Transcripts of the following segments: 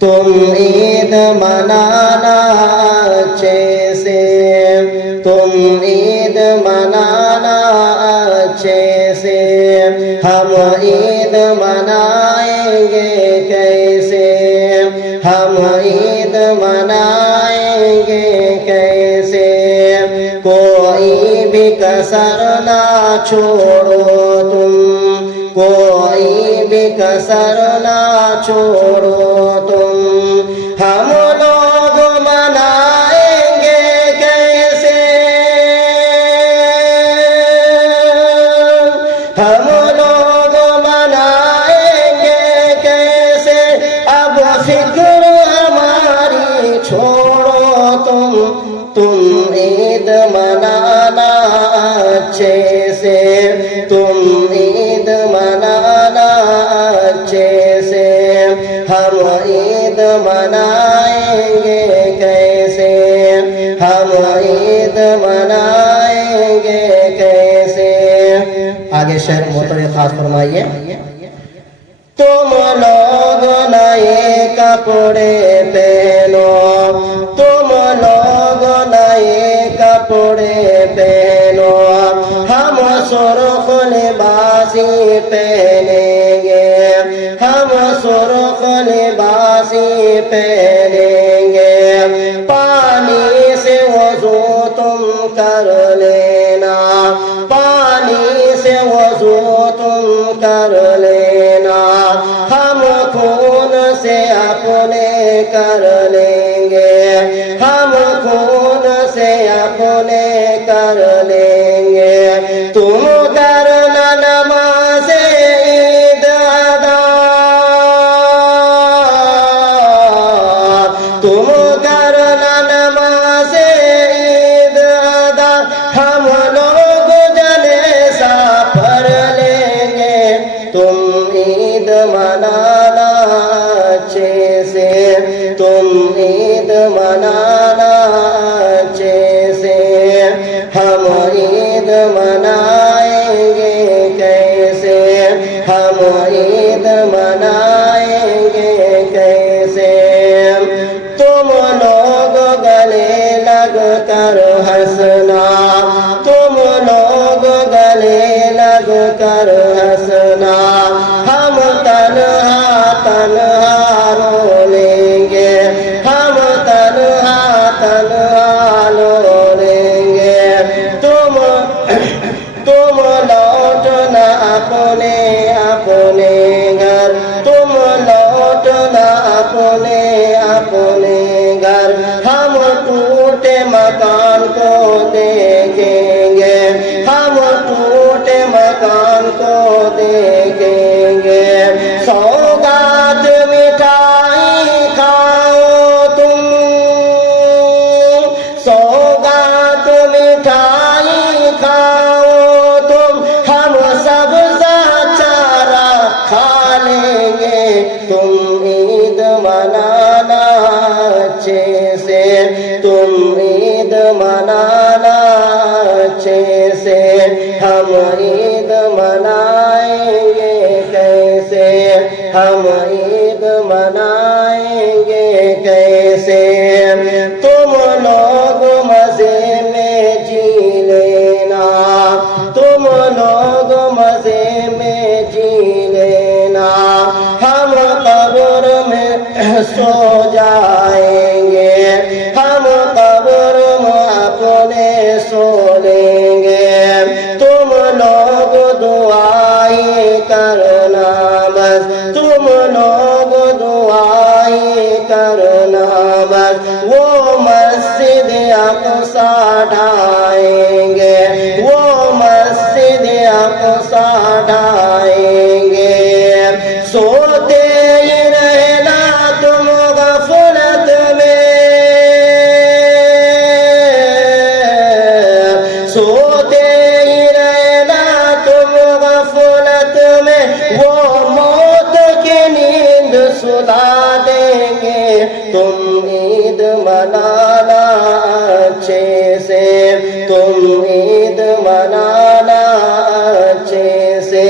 तुम ईद मनाना अच्छे से, तुम ईद मनाना अच्छे से, हम ईद मनाएंगे कैसे, हम ईद मनाएंगे कैसे। कोई भी कसर ना छोड़ो तुम, कोई भी कसर ना छोड़ो तुम, हम लोग मनाएंगे कैसे, हम लोग मनाएंगे कैसे। अब फिक्र हमारी छोड़ो तुम ईद मनाना अच्छे से, तुम ईद मनाना अच्छे से, हम ईद मनाएंगे कैसे, हम ईद मनाएंगे कैसे। आगे शेर मोहतरम खास फरमाइए। तुम लोग नए कपड़े पहनो, तुम लोग नए कपड़े पहनो, हम सुर्ख लिबासी पहनेंगे, हम सुर्ख लिबासी पहनेंगे। पानी से वज़ू तुम कर लेना, पानी से वज़ू तुम कर लेना, हम खून से अपने कर लेंगे, हम खून से अपने कर लेंगे। तुम करना नमाज़ ईद अदा, तुम करना नमाज़ ईद अदा, हम लोग जलसा पढ़ लेंगे। तुम ईद मनाना अच्छे से, तुम ईद मनाना अच्छे से, हम ईद मनाएंगे कैसे, हम ईद मनाएंगे कैसे। तुम लोग गले लग कर हंसना, तुम लोग गले लग कर हंसना, हम तन्हा तन्हा रो लेंगे, हम तन्हा तन्हा रो लेंगे। तुम लौटना अपने अपने घर, तुम लौटना अपने अपने घर, हम टूटे मकान को देखेंगे, हम टूटे मकान को देखेंगे। सौगात मिठाई खाओ तुम, सौगात मिठाई खाओ तुम, हम सब चारा खा लेंगे। तुम ईद मनाना अच्छे से, तुम ईद मनाना अच्छे से, हम ईद मनाएंगे कैसे, हम ईद मनाएंगे कैसे। तुम लोग मजे में जी लेना, तुम लोग मजे में जी लेना, हम कब्र में सो जाएंगे, हम कब्र में अपने सो लेंगे। तुम लोग दुआई करना बस, तुम लोग दुआई करना बस, वो मस्जिद अक़सा ढाएंगे, वो मस्जिद अक़सा ढाएंगे। सोते ही रहना तुम गफलत में, सोते ही रहना तुम गफलत में, वो मौत की नींद सुला देंगे। तुम ईद मनाना अच्छे से, तुम ईद मनाना अच्छे से,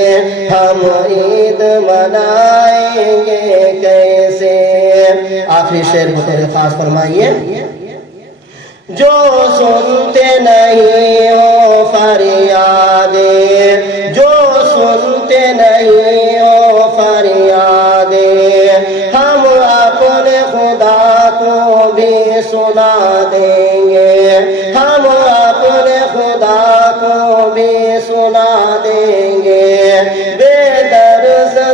हम ईद मनाएंगे कैसे। آخری شعر بطور خاص فرمائیے. جو سنتے نہیں ہو فریادیں، جو سنتے نہیں ہو فریادیں، ہم اپنے خدا کو بھی سنا دیں گے، ہم اپنے خدا کو بھی سنا دیں گے. بے درد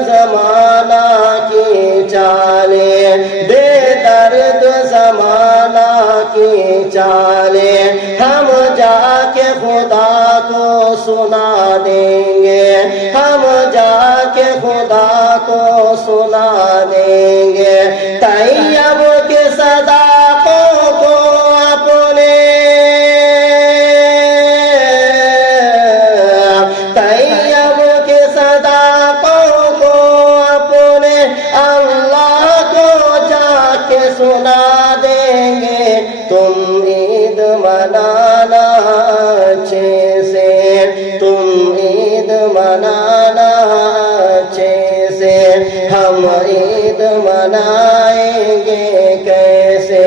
زمانہ کی چالیں، بے درد زمانہ کی چالیں، ہم جا کے خدا کو سنا دیں گے، ہم جا کے خدا کو سنا دیں گے. طیب کے صداقوں کو اپنے، طیب کے صداقوں کو اپنے اللہ کو جا کے سنا دیں گے. تم عید منانا اچھے سے، تم عید منانا اچھے سے، ہم عید منائیں گے کیسے،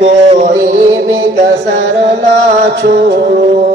کوئی بھی کسر نہ چھوڑو.